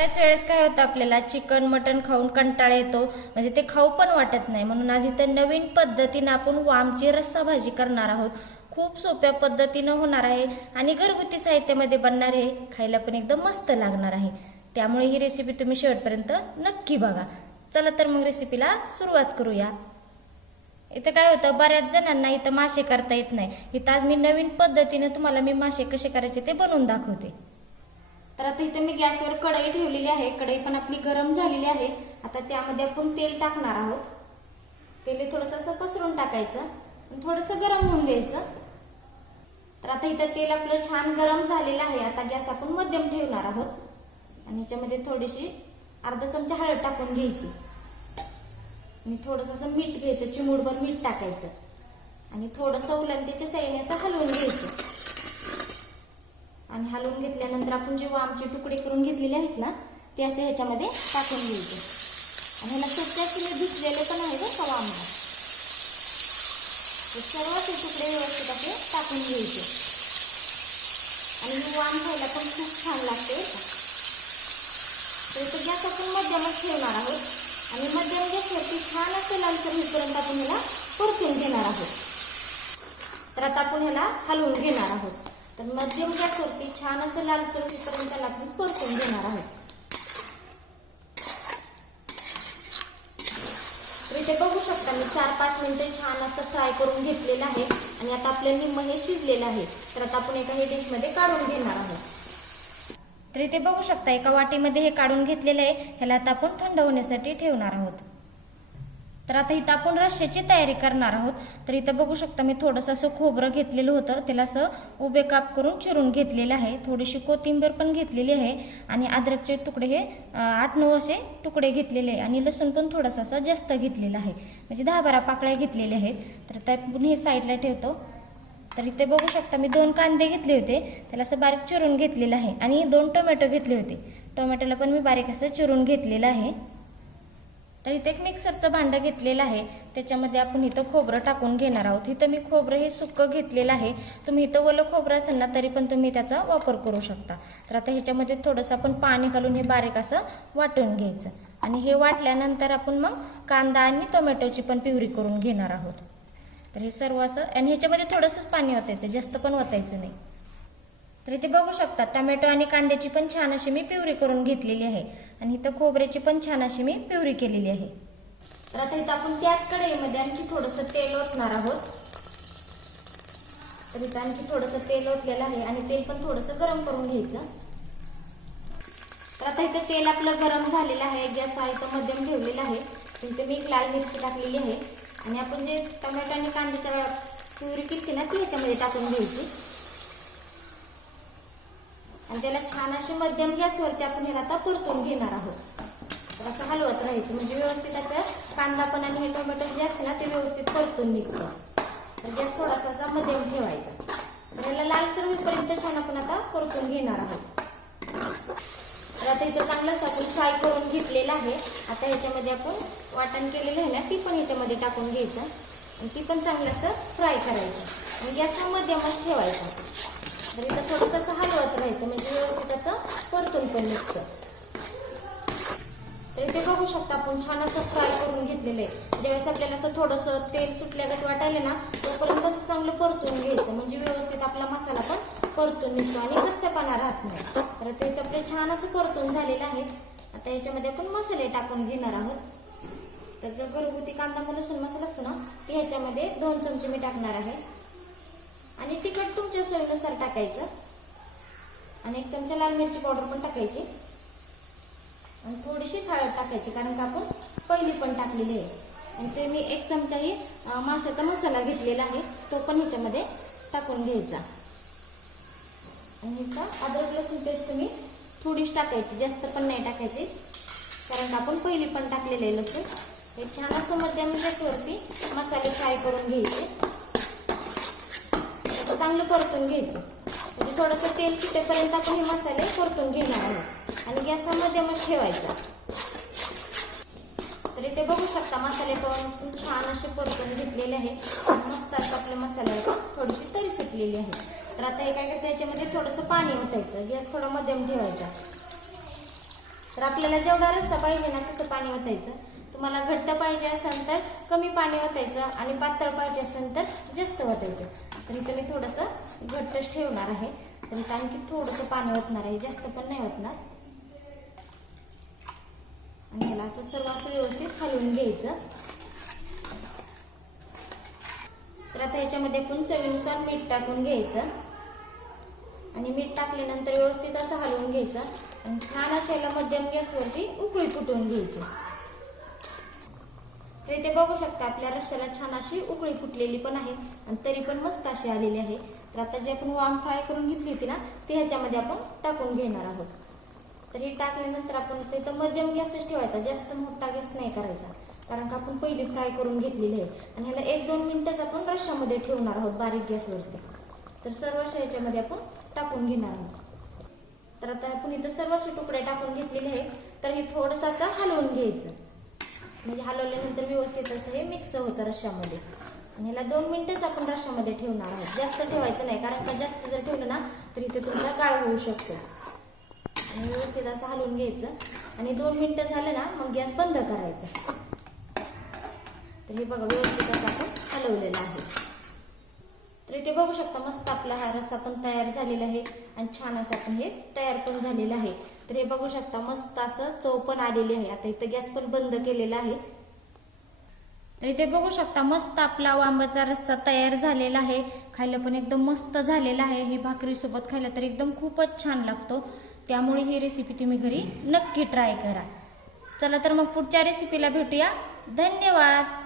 बऱ्याच वेळेस काय होतं आपल्याला चिकन मटन खाऊन कंटाळा येतो. म्हणजे ते खाऊ पण वाटत नाही. म्हणून आज इथं नवीन पद्धतीनं आपण वामची रस्सा भाजी करणार आहोत. खूप सोप्या पद्धतीनं होणार आहे आणि घरगुती साहित्यामध्ये बनणार आहे. खायला पण एकदम मस्त लागणार आहे. त्यामुळे ही रेसिपी तुम्ही शेवटपर्यंत नक्की बघा. चला तर मग रेसिपीला सुरुवात करूया. इथं काय होतं बऱ्याच जणांना इथं मासे करता येत नाही. इथं आज मी नवीन पद्धतीनं तुम्हाला मी मासे कसे करायचे ते बनवून दाखवते. तर आता इथं मी गॅसवर कढई ठेवलेली आहे. कढई पण आपली गरम झालेली आहे. आता त्यामध्ये आपण तेल टाकणार आहोत. तेल थोडंसं असं पसरून टाकायचं. थोडंसं गरम होऊन द्यायचं. तर आता इथं तेल आपलं छान गरम झालेलं आहे. आता गॅस आपण मध्यम ठेवणार आहोत. आणि ह्याच्यामध्ये थोडीशी अर्धा चमचा हळद टाकून घ्यायची. आणि थोडंसं असं मीठ घ्यायचं. चिमूडभर मीठ टाकायचं. आणि थोडंसं उलंतीच्या साईने असं हलवून घ्यायचं. आणि हलवून घेतल्यानंतर आपण जेव्हा आमचे तुकडे करून घेतलेले आहेत ना ते असे ह्याच्यामध्ये टाकून घ्यायचे. आणि ह्याला स्वच्छ असे मी पण आहे बरं का वामला सर्व ते तुकडे व्यवस्थित असे टाकून घ्यायचे. आणि ही वाम खायला पण खूप छान लागते तर तो गॅस आपण मध्यमच ठेवणार आहोत. आणि मध्यम गॅसवरती छान असेल लालसर होईपर्यंत आपण ह्याला परतून घेणार आहोत. तर आता आपण ह्याला हलवून घेणार आहोत. तर मध्यम गॅसवरती छान असं लालसर होईपर्यंत त्याला आपण परतून घेणार आहोत. तर इथे बघू शकता मी चार पाच मिनिटं छान असं फ्राय करून घेतलेलं आहे आणि आता आपलं निम्म हे शिजलेलं आहे. तर आता आपण एका हे डिशमध्ये काढून घेणार आहोत. तर इथे बघू शकता एका वाटीमध्ये हे काढून घेतलेलं आहे. ह्याला आता आपण थंड होण्यासाठी ठेवणार आहोत. तर आता इथं आपण रश्श्याची तयारी करणार आहोत. तर इथं बघू शकता मी थोडंसं असं खोबरं घेतलेलं होतं. त्याला असं उभे काप करून चिरून घेतलेलं आहे. थोडीशी कोथिंबीर पण घेतलेली आहे. आणि अद्रकचे तुकडे हे आठ नऊ असे तुकडे घेतलेले आहे. आणि लसूण पण थोडासा असा जास्त घेतलेला आहे. म्हणजे दहा बारा पाकळ्या घेतलेल्या आहेत. तर त्या हे साईडला ठेवतो. तर इथे बघू शकता मी दोन कांदे घेतले होते. त्याला असं बारीक चिरून घेतलेलं आहे. आणि दोन टोमॅटो घेतले होते. टोमॅटोला पण मी बारीक असं चिरून घेतलेलं आहे. तर इथे एक मिक्सरचं भांडं घेतलेलं आहे. त्याच्यामध्ये आपण इथं खोबरं टाकून घेणार आहोत. इथं मी खोबरं हे सुकं घेतलेलं आहे. तुम्ही इथं ओलं खोबरं असेल ना तरी पण तुम्ही त्याचा वापर करू शकता. तर आता ह्याच्यामध्ये थोडंसं आपण पाणी घालून हे बारीक असं वाटून घ्यायचं. आणि हे वाटल्यानंतर आपण मग कांदा आणि टोमॅटोची पण पिवरी करून घेणार आहोत. तर हे सर्व असं आणि ह्याच्यामध्ये थोडंसंच पाणी ओतायचं जास्त पण ओतायचं नाही. तर इथे बघू शकता टमॅटो आणि कांद्याची पण छान अशी मी प्युरी करून घेतलेली आहे. आणि इथं खोबऱ्याची पण छान अशी मी प्युरी केलेली आहे. तर आता इथं आपण त्याच कढईमध्ये आणखी थोडंसं तेल ओतणार आहोत. तर इथं आणखी थोडंसं तेल ओतलेलं आहे आणि तेल पण थोडंसं गरम करून घ्यायचं. तर आता इथं तेल आपलं गरम झालेलं आहे गॅस हा इथं मध्यम ठेवलेला आहे. इथे मी एक लाल मिरची टाकलेली आहे. आणि आपण जे टमॅटो आणि कांद्याच्या प्युरी केली ना ती ह्याच्यामध्ये टाकून घ्यायची. आणि त्याला छान अशी मध्यम गॅसवरती आपण ह्याला आता परतून घेणार आहोत. तर असं हलवत राहायचं. म्हणजे व्यवस्थित असं कांदा पण आणि हे टोमॅटो जे असते ना ते व्यवस्थित परतून निघतं. तर गॅस थोडासा असा मध्यम ठेवायचा. तर ह्याला लालसर होईपर्यंत छान आपण आता परतून घेणार आहोत. तर आता इथं चांगलंच आपण फ्राय करून घेतलेलं आहे. आता ह्याच्यामध्ये आपण वाटण केलेलं आहे ना ती पण ह्याच्यामध्ये टाकून घ्यायचं. आणि ती पण चांगलं असं फ्राय करायचं. आणि गॅस हा मध्यमच ठेवायचा. म्हणजे तर इथं थोडंसं असं हलवत राहायचं म्हणजे व्यवस्थित असं परतून पण निघतं. तर ते बघू शकता आपण छान असं फ्राय करून घेतलेलं आहे. ज्यावेळेस आपल्याला असं थोडंसं तेल सुटल्यागत वाटायला ना तोपर्यंत असं चांगलं परतून घ्यायचं. म्हणजे व्यवस्थित आपला मसाला पण परतून निघतो आणि कच्चापणा राहत नाही. तर ते आपले छान असं परतून झालेलं आहे. आता याच्यामध्ये आपण मसाले टाकून घेणार आहोत. तर जो घरगुती कांदा मग लसूण मसाला असतो ना ह्याच्यामध्ये दोन चमचे मी टाकणार आहे. आणि तिखट तुमच्या सोयीनुसार टाकायचं. आणि एक चमचा लाल मिरची पावडर पण टाकायची. आणि थोडीशी हळद टाकायची कारण का आपण पहिली पण टाकलेली आहे. आणि ते मी एक चमचाही माशाचा मसाला घेतलेला आहे तो पण ह्याच्यामध्ये टाकून घ्यायचा. आणि का अद्रक लसूण पेस्ट तुम्ही थोडीच टाकायची जास्त पण नाही टाकायची. कारण का आपण पहिली पण टाकलेले आहे लसूण. हे छान असं मध्यम गॅसवरती मसाले फ्राय करून घ्यायचे. चांगलं परतून घ्यायचं. म्हणजे थोडंसं तेल सुटेपर्यंत आपण हे मसाले परतून घेणार आहोत. आणि गॅस हा मध्यमच ठेवायचा. तर इथे बघू शकता मसाले पण छान असे परतून घेतलेले आहे मस्त असं आपल्या मसाल्याला थोडीशी तरी सुटलेली आहे तर आता हे काय करायचं याच्यामध्ये थोडंसं पाणी ओतायचं. गॅस थोडा मध्यम ठेवायचा. तर आपल्याला जेवढा रस्सा पाहिजे ना तसं पाणी ओतायचं. तुम्हाला घट्ट पाहिजे असेल तर कमी पाणी ओतायचं आणि पातळ पाहिजे असेल तर जास्त ओतायचं. तर इथं मी थोडंसं घट्टच ठेवणार आहे. तर इथं आणखी थोडंसं पाणी ओतणार आहे. जास्त पण नाही ओतणार. आणि ह्याला असं सर्व असं व्यवस्थित हलवून घ्यायचं. तर आता ह्याच्यामध्ये आपण चवीनुसार मीठ टाकून घ्यायचं. आणि मीठ टाकल्यानंतर व्यवस्थित असं हलवून घ्यायचं. आणि छान अशा याला मध्यम गॅसवरती उकळी फुटवून घ्यायची. तर इथे बघू शकता आपल्या रश्श्याला छान अशी उकळी फुटलेली पण आहे आणि तरी पण मस्त अशी आलेली आहे. तर आता जी आपण वाम फ्राय करून घेतली होती ना ती ह्याच्यामध्ये आपण टाकून घेणार आहोत. तर हे टाकल्यानंतर आपण तिथं मध्यम गॅसच ठेवायचा जास्त मोठा गॅस नाही करायचा. कारण का आपण पहिली फ्राय करून घेतलेली आहे आणि ह्याला एक दोन मिनटंच आपण रश्श्यामध्ये ठेवणार आहोत बारीक गॅसवरती. तर सर्व अशा ह्याच्यामध्ये आपण टाकून घेणार आहोत. तर आता आपण इथं सर्व असे तुकडे टाकून घेतलेले आहे तर हे थोडंसं असं हलवून घ्यायचं. म्हणजे हलवल्यानंतर व्यवस्थित असं हे मिक्स होतं रश्श्यामध्ये आणि ह्याला दोन मिनटंच आपण रश्श्यामध्ये ठेवणार आहोत. जास्त ठेवायचं नाही कारण का जास्त जर ठेवलं ना तर इथे तुमचा गाळ होऊ शकतो. आणि व्यवस्थित असं हलवून घ्यायचं. आणि दोन मिनटं झालं ना मग गॅस बंद करायचा. तर हे बघा व्यवस्थित असं आपण हलवलेलं आहे. तर इथे बघू शकता मस्त आपला हा रस्सा पण तयार झालेला आहे आणि छान असं आपण हे तयार पण झालेलं आहे. तर हे बघू शकता मस्त असं चव पण आलेली आहे. आता इथं गॅस पण बंद केलेला आहे. तर इथे बघू शकता मस्त आपला वांबाचा रस्सा तयार झालेला आहे. खायला पण एकदम मस्त झालेला आहे. ही भाकरीसोबत खायला तर एकदम खूपच छान लागतो. त्यामुळे ही रेसिपी तुम्ही घरी नक्की ट्राय करा. चला तर मग पुढच्या रेसिपीला भेटूया. धन्यवाद!